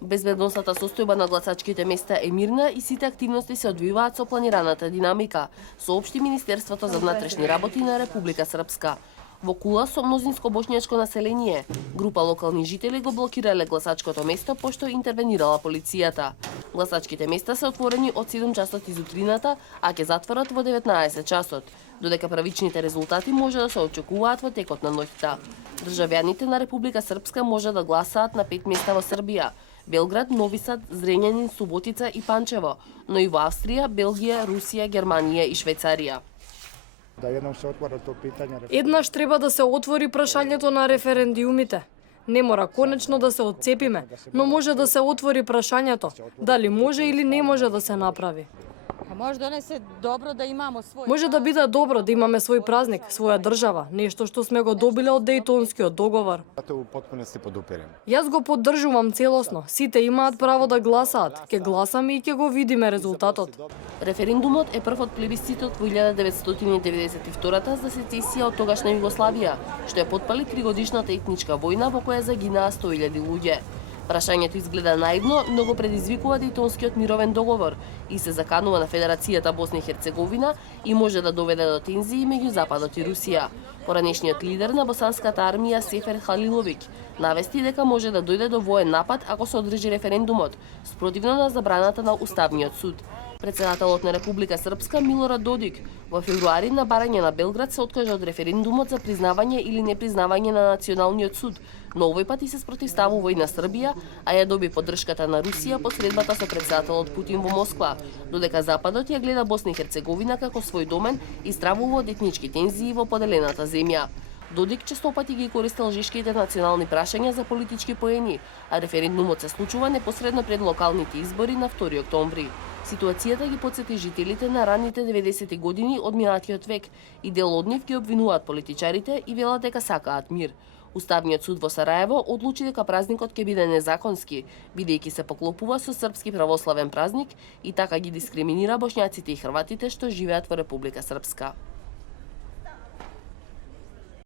Безбедносната состојба на гласачките места е мирна и сите активности се одвиваат со планираната динамика, соопшти Министерството за внатрешни работи на Република Српска. Во Кула со мнозинско бошњачко население, група локални жители го блокирале гласачкото место пошто интервенирала полицијата. Гласачките места се отворени од 7 часот изутрината, а ќе затворат во 19 часот, додека правичните резултати може да се очекуваат во текот на ноќта. Државјаните на Република Српска може да гласаат на 5 места во Србија: Белград, Нови Сад, Зрењанин, Суботица и Панчево, но и во Австрија, Белгија, Русија, Германија и Швајцарија. Да едном се отвора тоа питање. Еднаш треба да се отвори прашањето на референдумите. Не мора конечно да се отцепиме, но може да се отвори прашањето дали може или не може да се направи. Може да не се добро да имамо свој. Може да биде добро да имаме свој празник, своја држава, нешто што сме го добиле од Дејтонскиот договор. Тоа у потпуности подупирам. Јас го поддржувам целосно. Сите имаат право да гласаат. Ќе гласаме и ќе го видиме резултатот. Референдумот е прв од плебисцитот во 1992 за сецесија од тогашна Југославија, што ја потпали тригодишната етничка војна во која загинаа 100.000 луѓе. Прашањето изгледа наивно, но го предизвикува Дејтонскиот мировен договор и се заканува на Федерацијата Босна и Херцеговина и може да доведе до тензии меѓу Западот и Русија. Поранешниот лидер на босанската армија Сефер Халиловиќ навести дека може да дојде до воен напад ако се одржи референдумот, спротивно на забраната на Уставниот суд. Председателот на Република Српска Милорад Додик во февруари на барање на Белград се откажа од референдумот за признавање или непризнавање на Националниот суд, но овој пат и се спротивставува и на Србија, а ја доби поддршката на Русија по средбата со председателот Путин во Москва, додека Западот ја гледа Босна и Херцеговина како свој домен и стравува од етнички тензии во поделената земја. Додик честопати ги користел жешките национални прашања за политички поени, а референдумот се случува непосредно пред локалните избори на 2 октомври. Ситуацијата ги потсети жителите на ранните 90-ти години од минатиот век и дел од нив ги обвинуваат политичарите и велат дека сакаат мир. Уставниот суд во Сараево одлучи дека празникот ќе биде незаконски, бидејќи се поклопува со српски православен празник и така ги дискриминира бошњаците и хрватите што живеат во Република Српска.